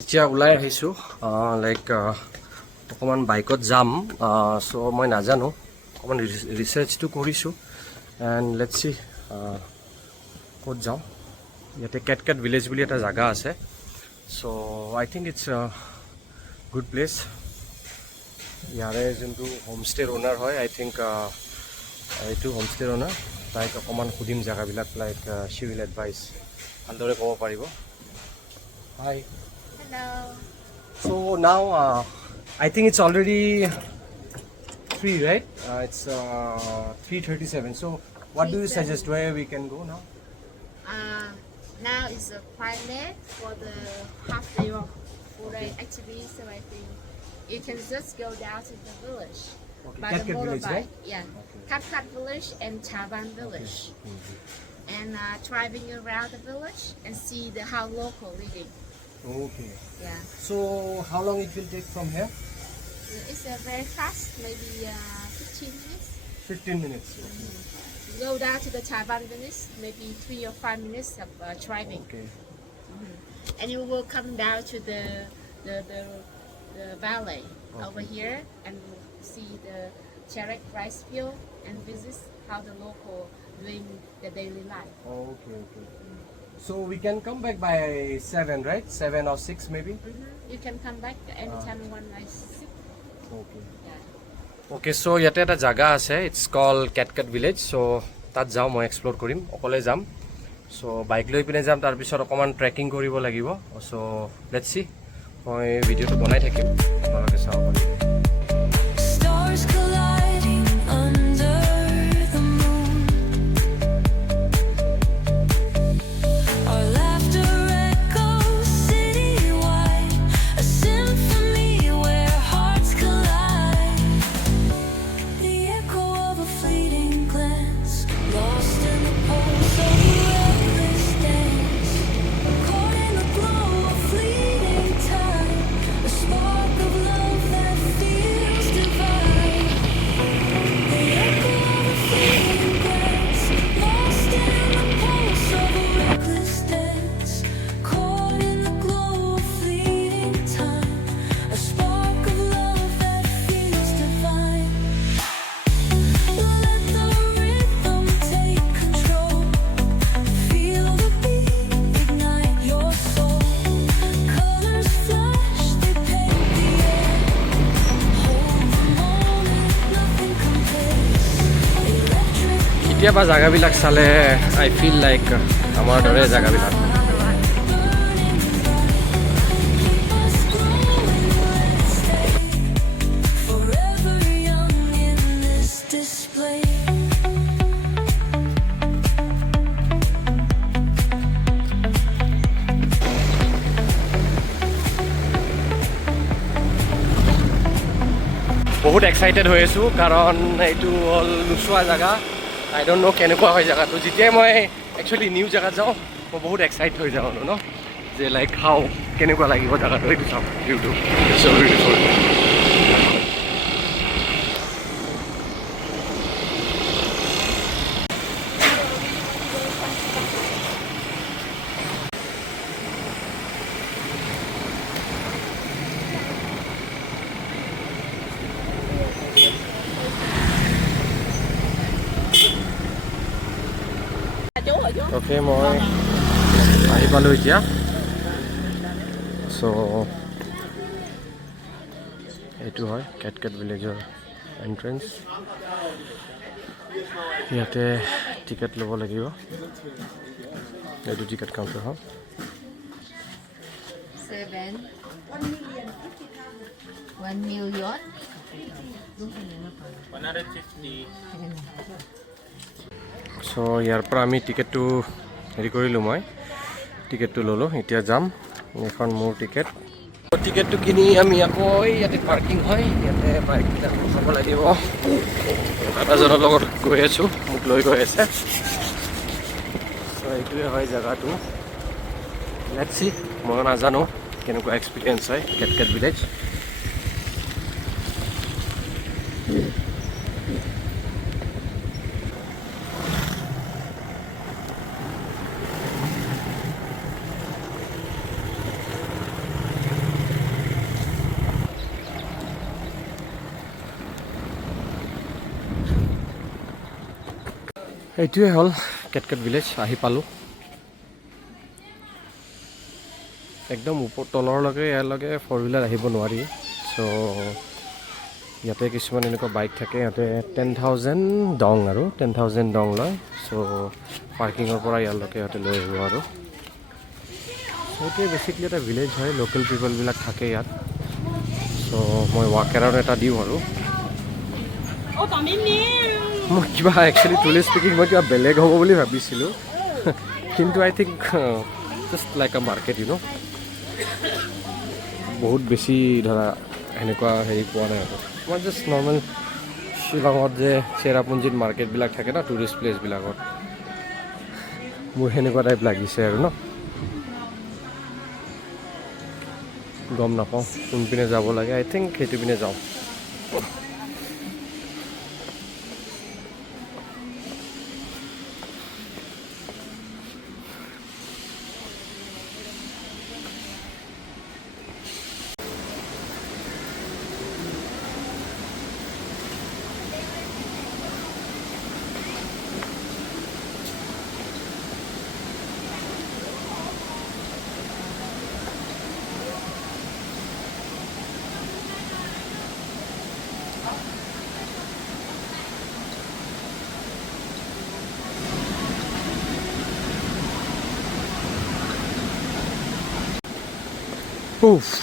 এতিয়া ওলাই আহিছোঁ লাইক অকণমান বাইকত যাম চ' মই নাজানো অকণমান ৰিচাৰ্চটো কৰিছোঁ এণ্ড লেটছ চি ক'ত যাওঁ ইয়াতে কেটকেট ভিলেজ বুলি এটা জাগা আছে চ' আই থিংক ইটছ গুড প্লেচ ইয়াৰে যোনটো হোমষ্টেৰ অ'নাৰ হয় আই থিংক এইটো হোমষ্টেৰ অ'নাৰ তাইক অকণমান সুধিম জেগাবিলাক লাইক শ্বি উইল এডভাইচ ভালদৰে ক'ব পাৰিব হাই Hello. So now I think it's already 3, right? It's 3:37. So what do you suggest where we can go now? Now is a private for the half day of full day activity, so I think you can just go down to the village Okay, by Katkat the village, motorbike. right? Yeah, Okay. Katkat village and Chaban village, and driving around the village and see the how local living. Okay. Yeah, So how long it will take from here? it's very fast, maybe 15 minutes. 15 minutes. Okay. Go down to the Chaban village, maybe 3 or 5 minutes of driving. Okay. And you will come down to the valley over here and see the Cherek rice field and visit how the local doing the daily life. Okay. So we can come back by 7, right? 7 or 6 maybe? You can come back anytime you want. Like Okay. yeah. Okay, so ইয়াতে এটা জাগা আছে it's call কেটকেট village চ' তাত যাওঁ মই explore কৰিম অকলে যাম চ' বাইক লৈ পিনে যাম তাৰপিছত অকণমান ট্ৰেকিং কৰিব লাগিব চ' লেটছ চি মই ভিডিঅ'টো বনাই থাকিম আপোনালোকে চাব পাৰিব Stars colliding under the moon. Our laughter echoes citywide, a symphony where hearts collide. The echo of a fleeting glance, lost in the pulse of a reckless dance. Caught in the glow of fleeting time, a spark of love that feels divine. The echo of a fleeting glance, lost in the pulse of a reckless dance. Caught in the glow of fleeting time, a spark of love that feels divine. Let the rhythm take control. Feel the beat, ignite your soul. Colors flash, they paint the air. Hold the moment, nothing compares. Electric কেতিয়াবা জাগাবিলাক চালে আই feel like আমাৰ দৰে জাগাবিলাক burning bright. Keep us glowing, let's stay forever young in this display. বহুত excited হৈ আছোঁ কাৰণ এইটো হ'ল নোচোৱা জেগা আই ডণ্ট ন' কেনেকুৱা হয় জেগাটো যেতিয়াই মই একচুৱেলি নিউ জেগাত যাওঁ মই বহুত এক্সাইট হৈ যাওঁ ন যে লাইক খাওঁ কেনেকুৱা লাগিব জেগাটো এইটো চাওঁ ভিউটো অ'কে মই আহি পালোঁ এতিয়া চ' এইটো হয় কেটকেট ভিলেজৰ এণ্ট্ৰেঞ্চ ইয়াতে টিকেট ল'ব লাগিব এইটো টিকেট কাউণ্টাৰ হয় 1 million. চ' ইয়াৰ পৰা আমি টিকেটটো হেৰি কৰিলোঁ মই টিকেটটো ল'লোঁ এতিয়া যাম এইখন মোৰ টিকেটটো কিনি আমি আকৌ ইয়াতে পাৰ্কিং হয় ইয়াতে বাইকবিলাক ৰখাব লাগিব দাদাজনৰ লগত গৈ আছোঁ মোক লৈ গৈ আছে চ' এইটোৱে হয় জেগাটো লেটছ চি মই নাজানো কেনেকুৱা এক্সপিৰিয়েঞ্চ হয় কেটকেট ভিলেজ এইটোৱে হ'ল কেটকেট ভিলেজ আহি পালোঁ একদম ওপৰ তলৰলৈকে ইয়ালৈকে 4 হুইলাৰ আহিব নোৱাৰি চ' ইয়াতে কিছুমান এনেকুৱা বাইক থাকে ইয়াতে 10,000 ডং আৰু 10,000 ডং লয় চ' পাৰ্কিঙৰ পৰা ইয়ালৈকে ইয়াতে লৈ আহিব আৰু সেইটোৱে বেছিকলি এটা ভিলেজ হয় লোকেল পিপলবিলাক থাকে ইয়াত চ' মই ৱাক এৰাউণ্ড এটা দিওঁ আৰু মই কিবা একচুৱেলি টুলি স্পিকিং মই কিবা বেলেগ হ'ব বুলি ভাবিছিলোঁ কিন্তু I think just like a market you know' বহুত বেছি ধৰা সেনেকুৱা হেৰি পোৱা নাই আৰু মই জাষ্ট নৰ্মেল শ্বিলঙত যে চেৰাপুঞ্জীত মাৰ্কেটবিলাক থাকে ন টুৰিষ্ট প্লেচবিলাকত মোৰ সেনেকুৱা টাইপ লাগিছে আৰু ন গম নাপাওঁ কোনপিনে যাব লাগে আই থিংক সেইটো পিনে যাওঁ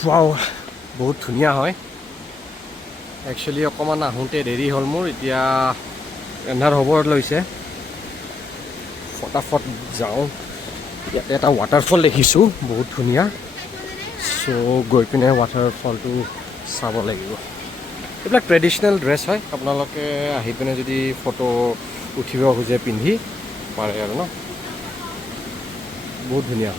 ৱাও বহুত ধুনীয়া হয় একচুৱেলি অকণমান আহোঁতে দেৰি হ'ল মোৰ এতিয়া এন্ধাৰ হ'ব লৈছে ফটাফট যাওঁ ইয়াতে এটা ৱাটাৰফল দেখিছোঁ বহুত ধুনীয়া চ' গৈ পিনে ৱাটাৰফলটো চাব লাগিব এইবিলাক ট্ৰেডিশ্যনেল ড্ৰেছ হয় আপোনালোকে আহি পিনে যদি ফটো উঠিব খোজে পিন্ধি পাৰে আৰু ন বহুত ধুনীয়া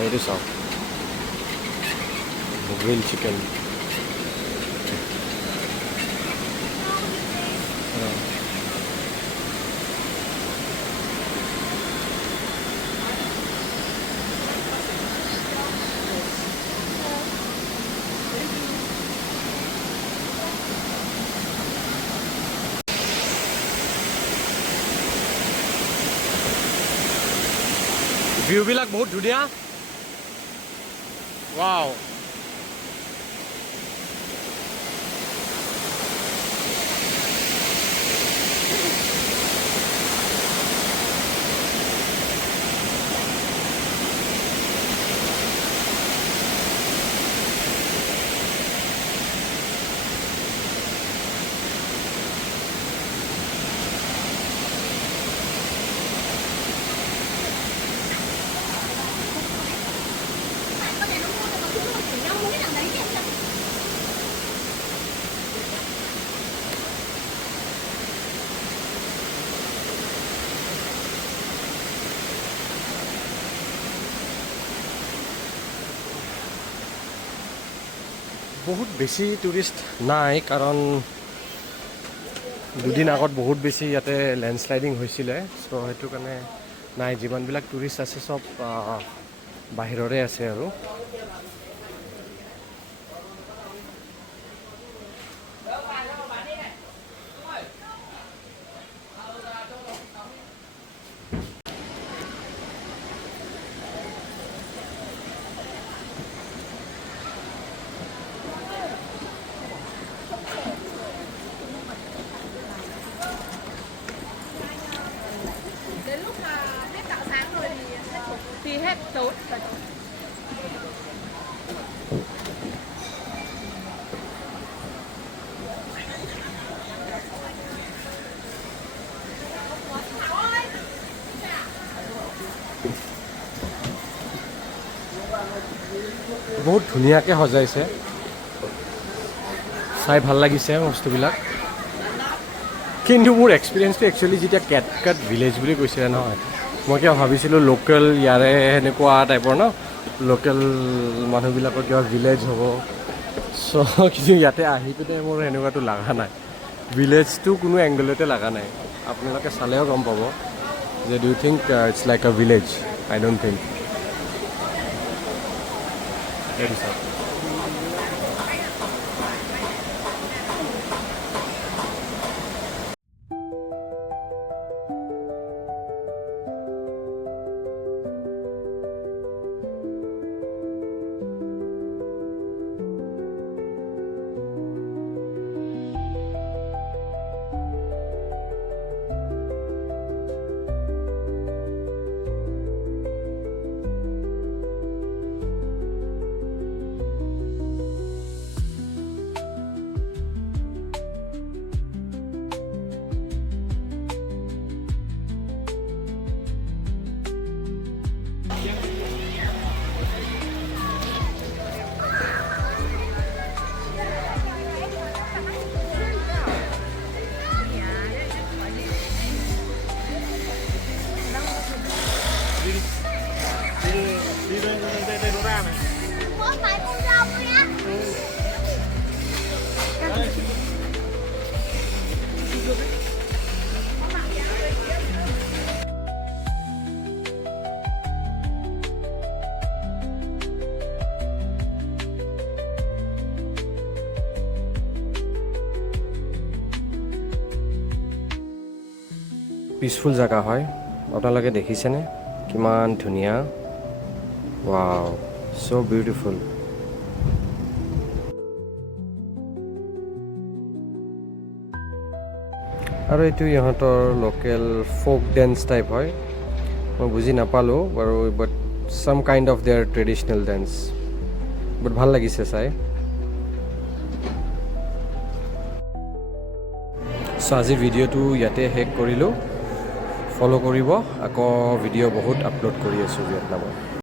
এইটো চাওক গ্ৰিল চিকেন ভিউবিলাক বহুত ধুনীয়া ৱাও বহুত বেছি টুৰিষ্ট নাই কাৰণ দুদিন আগত বহুত বেছি ইয়াতে লেণ্ডশ্লাইডিং হৈছিলে চ' সেইটো কাৰণে নাই যিমানবিলাক টুৰিষ্ট আছে চব বাহিৰৰে আছে আৰু Thì hết tốt rồi. বহুত ধুনীয়াকৈ সজাইছে চাই ভাল লাগিছে বস্তুবিলাক কিন্তু মোৰ এক্সপিৰিয়েঞ্চটো একচুৱেলি যেতিয়া কেটকেট ভিলেজ বুলি কৈছিলে নহয় মই কিয় ভাবিছিলোঁ লোকেল ইয়াৰে সেনেকুৱা টাইপৰ ন লোকেল মানুহবিলাকৰ কিবা ভিলেজ হ'ব চ' কিন্তু ইয়াতে আহি পিনে মোৰ সেনেকুৱাটো লগা নাই ভিলেজটো কোনো এংগলতে লগা নাই আপোনালোকে চালেও গম পাব যে do you think it's like a village I don't think এইটো চাওক পিচফুল জেগা হয় আপোনালোকে দেখিছেনে কিমান ধুনীয়া ৱাও সো বিউটিফুল আৰু এইটো ইহঁতৰ লোকেল ফোক ডেন্স টাইপ হয় মই বুজি নাপালোঁ বাৰু বাট some kind of their traditional dance but ভাল লাগিছে চাই সো আজিৰ ভিডিঅ'টো ইয়াতে শেষ কৰিলোঁ ফলো কৰিব আকৌ ভিডিঅ' বহুত আপলোড কৰি আছোঁ ভিয়েটনামত